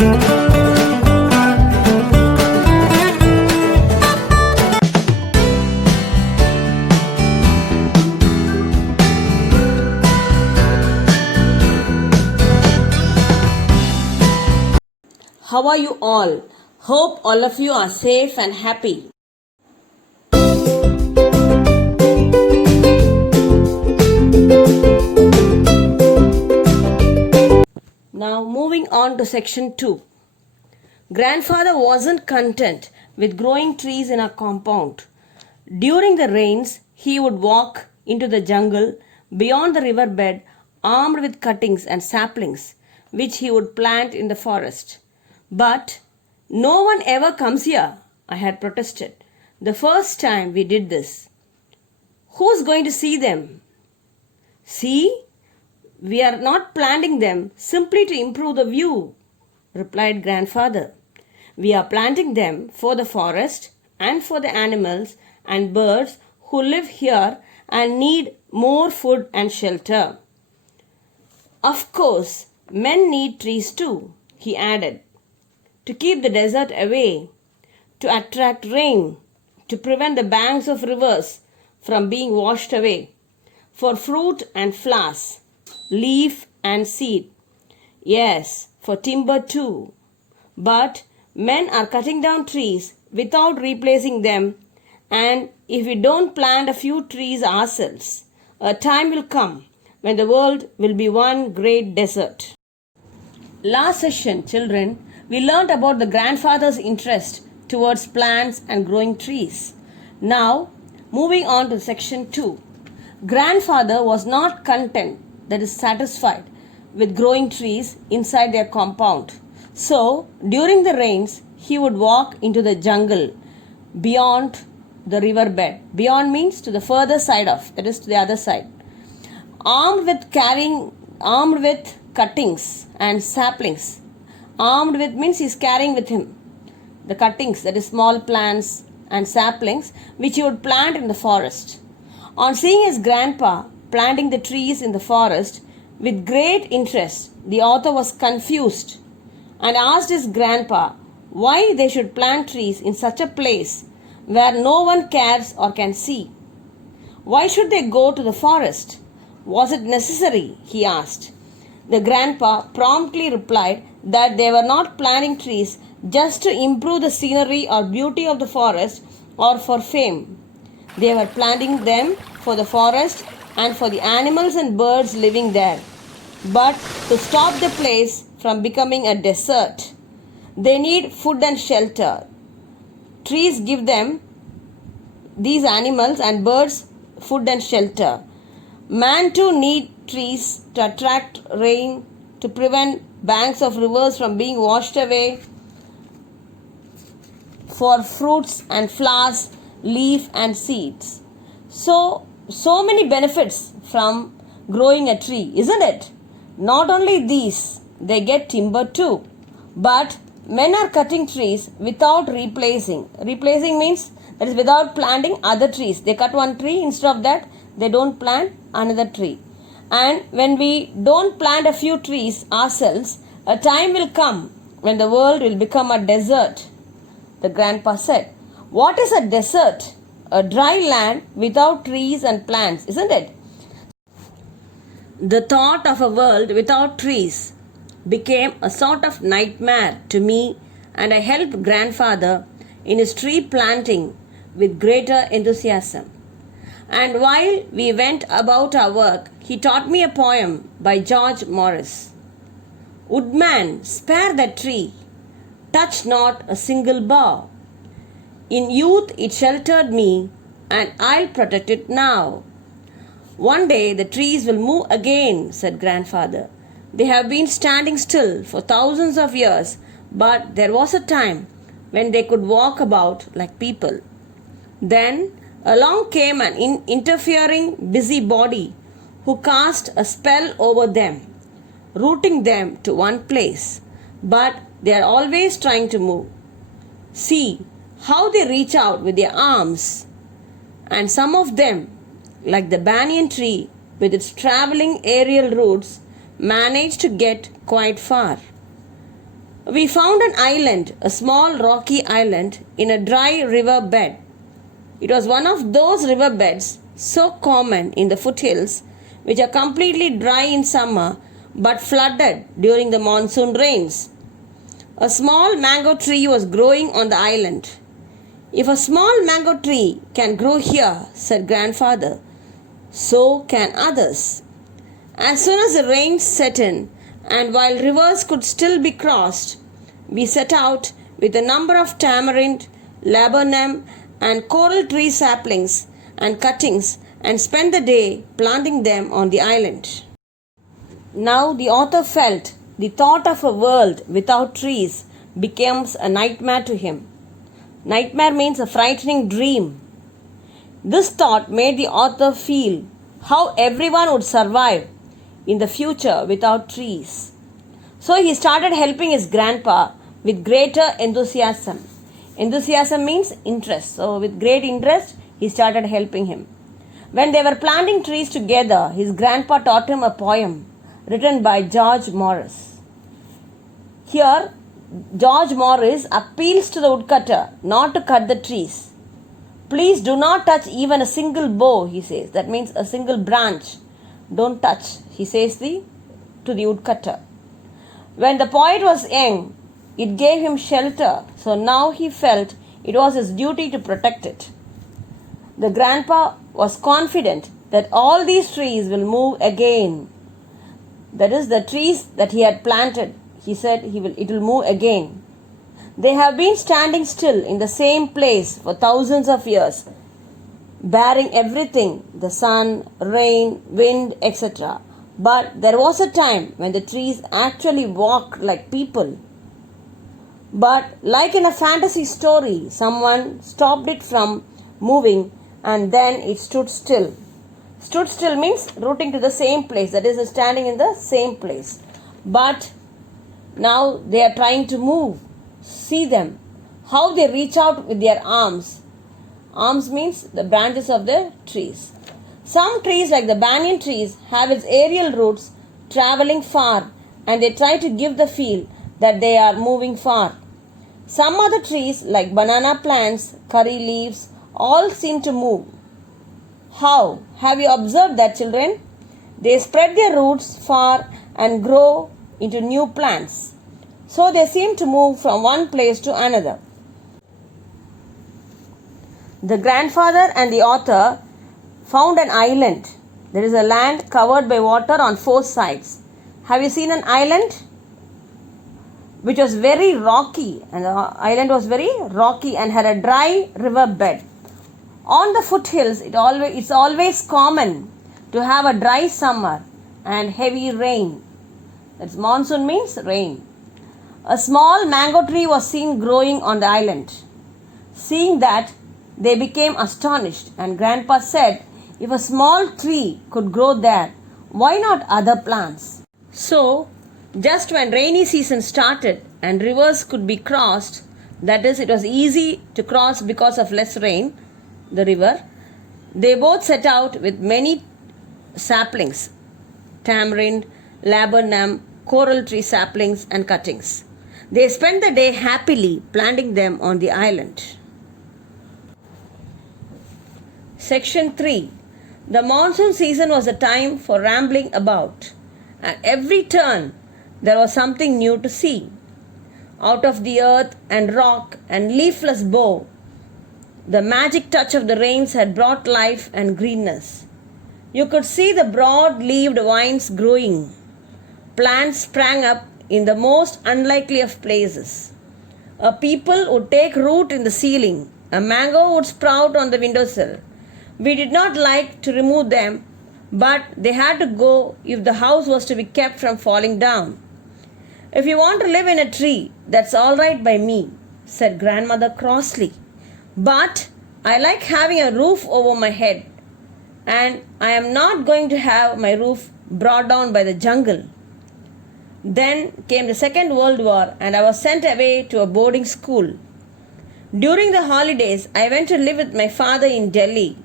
How are you all? Hope all of you are safe and happy. Now moving on to section 2. Grandfather wasn't content with growing trees in our compound. During the rains, he would walk into the jungle beyond the riverbed armed with cuttings and saplings which he would plant in the forest. But no one ever comes here, I had protested, the first time we did this. Who's going to see them? See, we are not planting them simply to improve the view, replied grandfather. We are planting them for the forest and for the animals and birds who live here and need more food and shelter. Of course, men need trees too, he added, to keep the desert away, to attract rain, to prevent the banks of rivers from being washed away, for fruit and flowers, leaf and seed. Yes, for timber too. But men are cutting down trees without replacing them, and if we don't plant a few trees ourselves, a time will come when the world will be one great desert. Last session, children, we learnt about the grandfather's interest towards plants and growing trees. Now, moving on to section 2. Grandfather was not content, that is satisfied, with growing trees inside their compound. So, during the rains, he would walk into the jungle beyond the riverbed. Beyond means to the further side of, that is to the other side. Armed with cuttings and saplings. Armed with means he is carrying with him the cuttings, that is small plants and saplings, which he would plant in the forest. On seeing his grandpa planting the trees in the forest with great interest, the author was confused and asked his grandpa why they should plant trees in such a place where no one cares or can see. Why should they go to the forest? Was it necessary? He asked. The grandpa promptly replied that they were not planting trees just to improve the scenery or beauty of the forest or for fame. They were planting them for the forest and for the animals and birds living there, but to stop the place from becoming a desert. They need food and shelter. Trees give them, these animals and birds, food and shelter. Man too need trees to attract rain, to prevent banks of rivers from being washed away, for fruits and flowers, leaf and seeds. So many benefits from growing a tree, isn't it? Not only these, they get timber too. But men are cutting trees without replacing. Replacing means that is without planting other trees. They cut one tree, instead of that they don't plant another tree. And when we don't plant a few trees ourselves, a time will come when the world will become a desert, the grandpa said. What is a desert? A dry land without trees and plants, isn't it? The thought of a world without trees became a sort of nightmare to me, and I helped grandfather in his tree planting with greater enthusiasm. And while we went about our work, he taught me a poem by George Morris. Woodman, spare that tree, touch not a single bough. In youth it sheltered me, and I'll protect it now. One day the trees will move again, said grandfather. They have been standing still for thousands of years, but there was a time when they could walk about like people. Then along came an interfering busybody who cast a spell over them, rooting them to one place. But they are always trying to move. See how they reach out with their arms. And some of them, like the banyan tree with its traveling aerial roots, manage to get quite far. We found an island, a small rocky island, in a dry river bed. It was one of those river beds so common in the foothills, which are completely dry in summer but flooded during the monsoon rains. A small mango tree was growing on the island. If a small mango tree can grow here, said grandfather, so can others. As soon as the rains set in, and while rivers could still be crossed, we set out with a number of tamarind, laburnum, and coral tree saplings and cuttings and spent the day planting them on the island. Now the author felt the thought of a world without trees becomes a nightmare to him. Nightmare means a frightening dream. This thought made the author feel how everyone would survive in the future without trees. So he started helping his grandpa with greater enthusiasm. Enthusiasm means interest. So with great interest, he started helping him. When they were planting trees together, his grandpa taught him a poem written by George Morris. Here, George Morris appeals to the woodcutter not to cut the trees. Please do not touch even a single bough, he says. That means a single branch. Don't touch, he says to the woodcutter. When the poet was young, it gave him shelter, so now he felt it was his duty to protect it. The grandpa was confident that all these trees will move again. That is, the trees that he had planted, he said it will move again. They have been standing still in the same place for thousands of years, bearing everything, the sun, rain, wind, etc. But there was a time when the trees actually walked like people. But like in a fantasy story, someone stopped it from moving and then it stood still. Stood still means rooting to the same place, that is, standing in the same place. But now they are trying to move. See them, how they reach out with their arms. Arms means the branches of the trees. Some trees, like the banyan trees, have its aerial roots traveling far, and they try to give the feel that they are moving far. Some other trees, like banana plants, curry leaves, all seem to move. How? Have you observed that, children? They spread their roots far and grow into new plants. So they seem to move from one place to another. The grandfather and the author found an island. There is a land covered by water on four sides. Have you seen an island? Which was very rocky, and the island was very rocky and had a dry river bed. On the foothills, it's always common to have a dry summer and heavy rain. That's monsoon means rain. A small mango tree was seen growing on the island. Seeing that, they became astonished, and Grandpa said, if a small tree could grow there, why not other plants? So, just when rainy season started and rivers could be crossed, that is, it was easy to cross because of less rain, the river, they both set out with many saplings, tamarind, laburnum, coral tree saplings and cuttings. They spent the day happily planting them on the island. Section 3. The monsoon season was a time for rambling about. At every turn, there was something new to see. Out of the earth and rock and leafless bough, the magic touch of the rains had brought life and greenness. You could see the broad-leaved vines growing. Plants sprang up in the most unlikely of places. A people would take root in the ceiling. A mango would sprout on the windowsill. We did not like to remove them, but they had to go if the house was to be kept from falling down. If you want to live in a tree, that's all right by me, said grandmother crossly. But I like having a roof over my head, and I am not going to have my roof brought down by the jungle. Then came the Second World War, and I was sent away to a boarding school. During the holidays, I went to live with my father in Delhi.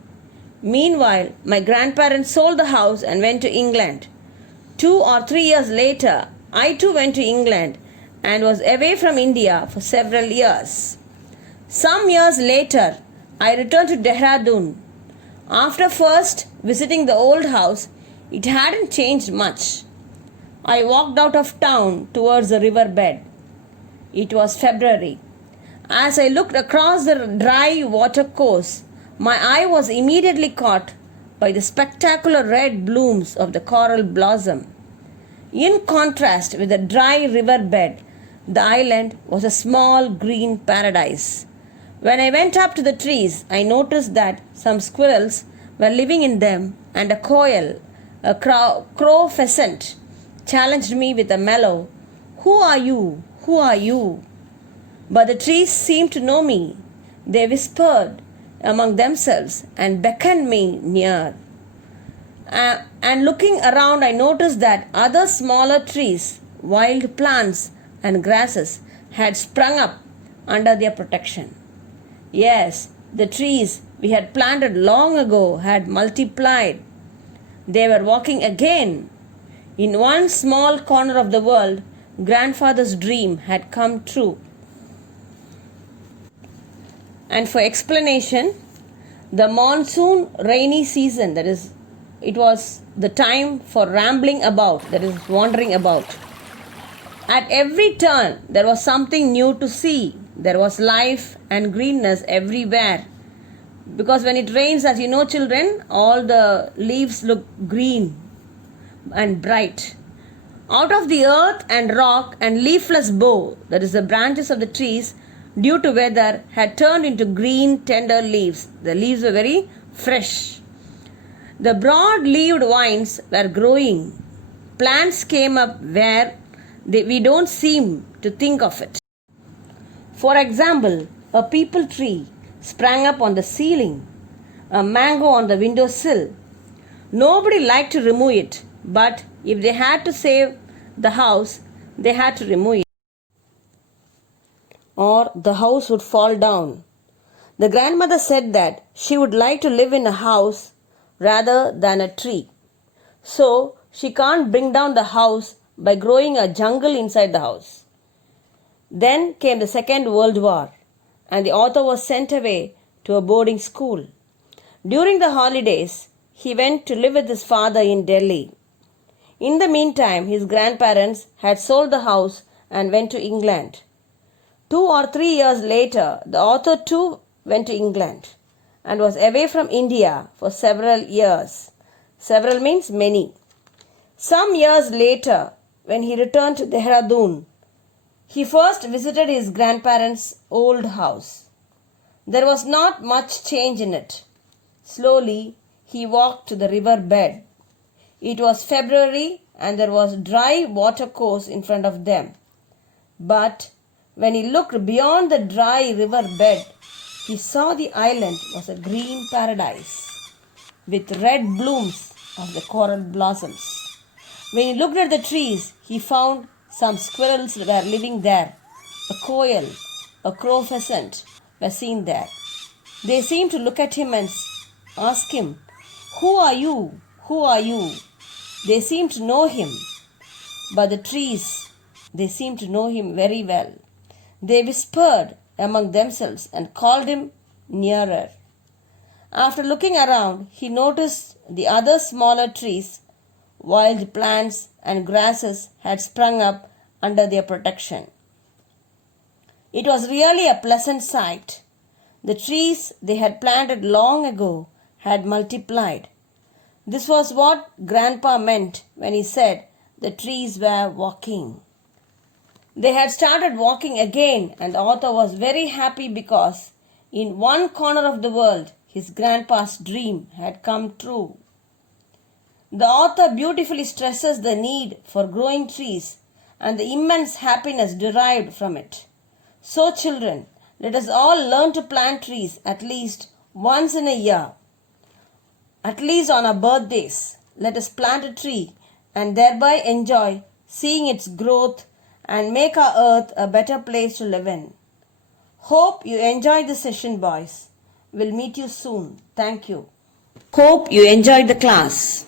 Meanwhile, my grandparents sold the house and went to England. 2 or 3 years later, I too went to England, and was away from India for several years. Some years later, I returned to Dehradun. After first visiting the old house, it hadn't changed much. I walked out of town towards the river bed. It was February. As I looked across the dry water course, my eye was immediately caught by the spectacular red blooms of the coral blossom. In contrast with the dry river bed, the island was a small green paradise. When I went up to the trees, I noticed that some squirrels were living in them, and a quail, a crow pheasant, challenged me with a mellow, "Who are you? Who are you?" But the trees seemed to know me. They whispered among themselves and beckoned me near. And looking around, I noticed that other smaller trees, wild plants, and grasses had sprung up under their protection. Yes, the trees we had planted long ago had multiplied. They were walking again. In one small corner of the world, grandfather's dream had come true. And for explanation, the monsoon rainy season, that is, it was the time for rambling about, that is, wandering about. At every turn, there was something new to see. There was life and greenness everywhere. Because when it rains, as you know, children, all the leaves look green and bright. Out of the earth and rock and leafless bough, that is, the branches of the trees, due to weather, had turned into green, tender leaves. The leaves were very fresh. The broad-leaved vines were growing. Plants came up where we don't seem to think of it. For example, a peepal tree sprang up on the ceiling, a mango on the windowsill. Nobody liked to remove it, but if they had to save the house, they had to remove it, or the house would fall down. The grandmother said that she would like to live in a house rather than a tree. So she can't bring down the house by growing a jungle inside the house. Then came the Second World War, and the author was sent away to a boarding school. During the holidays, he went to live with his father in Delhi. In the meantime, his grandparents had sold the house and went to England. 2 or 3 years later, the author too went to England and was away from India for several years. Several means many. Some years later, when he returned to Dehradun, he first visited his grandparents' old house. There was not much change in it. Slowly, he walked to the river bed. It was February and there was dry water course in front of them. But when he looked beyond the dry river bed, he saw the island was a green paradise with red blooms of the coral blossoms. When he looked at the trees, he found some squirrels were living there. A quail, a crow pheasant were seen there. They seemed to look at him and ask him, "Who are you? Who are you?" They seemed to know him, but the trees, they seemed to know him very well. They whispered among themselves and called him nearer. After looking around, he noticed the other smaller trees. Wild plants and grasses had sprung up under their protection. It was really a pleasant sight. The trees they had planted long ago had multiplied. This was what Grandpa meant when he said the trees were walking. They had started walking again, and the author was very happy because in one corner of the world his grandpa's dream had come true. The author beautifully stresses the need for growing trees and the immense happiness derived from it. So, children, let us all learn to plant trees at least once in a year. At least on our birthdays, let us plant a tree and thereby enjoy seeing its growth and make our earth a better place to live in. Hope you enjoyed the session, boys. We'll meet you soon. Thank you. Hope you enjoyed the class.